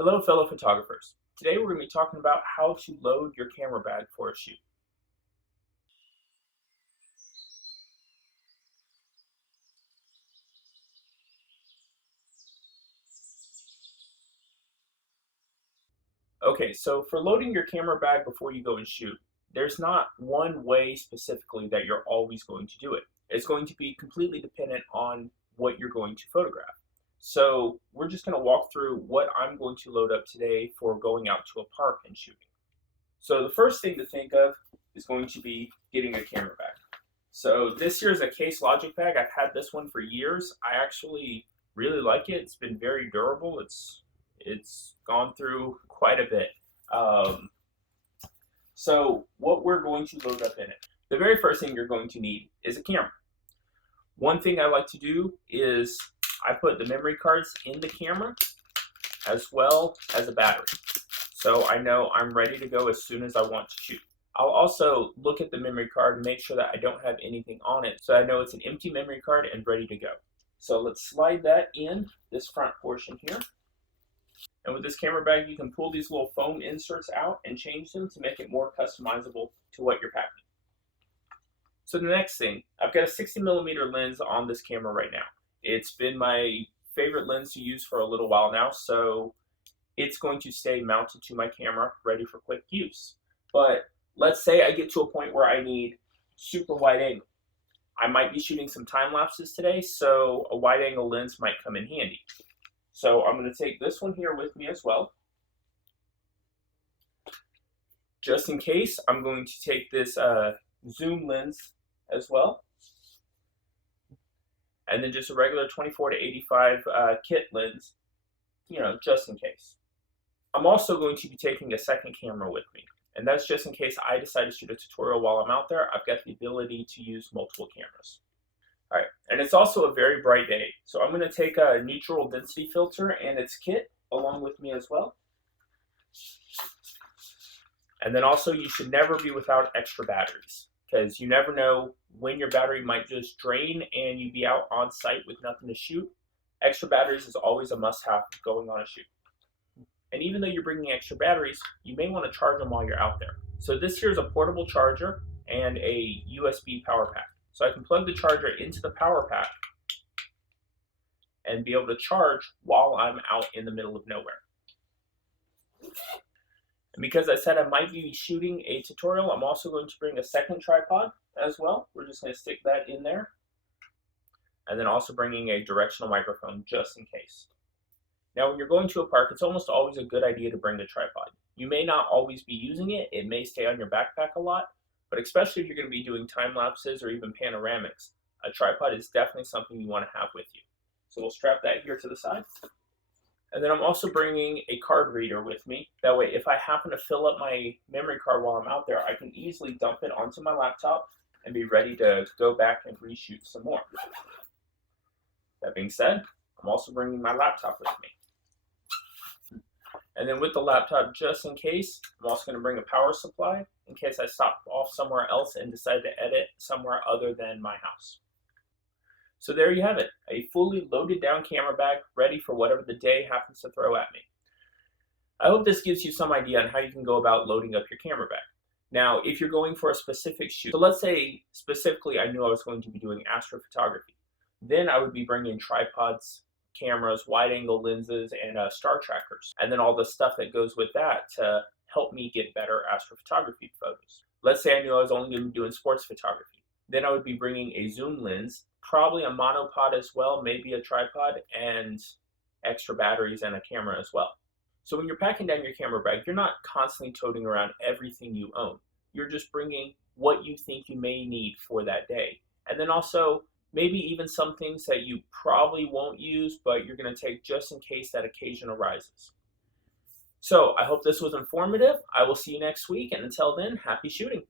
Hello, fellow photographers. Today we're going to be talking about how to load your camera bag for a shoot. Okay, so for loading your camera bag before you go and shoot, there's not one way specifically that you're always going to do it. It's going to be completely dependent on what you're going to photograph. So we're just going to walk through what I'm going to load up today for going out to a park and shooting. So the first thing to think of is going to be getting a camera bag. So this here is a Case Logic bag. I've had this one for years. I actually really like it. It's been very durable. It's gone through quite a bit. So what we're going to load up in it. The very first thing you're going to need is a camera. One thing I like to do is I put the memory cards in the camera as well as a battery. So I know I'm ready to go as soon as I want to shoot. I'll also look at the memory card and make sure that I don't have anything on it, so I know it's an empty memory card and ready to go. So let's slide that in this front portion here. And with this camera bag, you can pull these little foam inserts out and change them to make it more customizable to what you're packing. So the next thing, I've got a 60mm lens on this camera right now. It's been my favorite lens to use for a little while now, so it's going to stay mounted to my camera, ready for quick use. But let's say I get to a point where I need super wide angle. I might be shooting some time lapses today, so a wide angle lens might come in handy. So I'm going to take this one here with me as well. Just in case, I'm going to take this zoom lens as well. And then just a regular 24 to 85 kit lens, just in case. I'm also going to be taking a second camera with me. And that's just in case I decide to shoot a tutorial while I'm out there. I've got the ability to use multiple cameras. All right, and it's also a very bright day. So I'm going to take a neutral density filter and its kit along with me as well. And then also you should never be without extra batteries, because you never know when your battery might just drain and you'd be out on site with nothing to shoot. Extra batteries is always a must-have going on a shoot. And even though you're bringing extra batteries, you may want to charge them while you're out there. So this here is a portable charger and a USB power pack. So I can plug the charger into the power pack and be able to charge while I'm out in the middle of nowhere. And because I said I might be shooting a tutorial, I'm also going to bring a second tripod as well. We're just going to stick that in there. And then also bringing a directional microphone just in case. Now, when you're going to a park, it's almost always a good idea to bring the tripod. You may not always be using it. It may stay on your backpack a lot, but especially if you're going to be doing time lapses or even panoramics, a tripod is definitely something you want to have with you. So we'll strap that here to the side. And then I'm also bringing a card reader with me. That way, if I happen to fill up my memory card while I'm out there, I can easily dump it onto my laptop and be ready to go back and reshoot some more. That being said, I'm also bringing my laptop with me. And then with the laptop, just in case, I'm also going to bring a power supply in case I stop off somewhere else and decide to edit somewhere other than my house. So there you have it, a fully loaded down camera bag ready for whatever the day happens to throw at me. I hope this gives you some idea on how you can go about loading up your camera bag. Now, if you're going for a specific shoot, so let's say specifically I knew I was going to be doing astrophotography, then I would be bringing tripods, cameras, wide angle lenses, and star trackers, and then all the stuff that goes with that to help me get better astrophotography photos. Let's say I knew I was only going to be doing sports photography. Then I would be bringing a zoom lens, probably a monopod as well, maybe a tripod, and extra batteries and a camera as well. So when you're packing down your camera bag, you're not constantly toting around everything you own. You're just bringing what you think you may need for that day. And then also, maybe even some things that you probably won't use, but you're going to take just in case that occasion arises. So I hope this was informative. I will see you next week, and until then, happy shooting.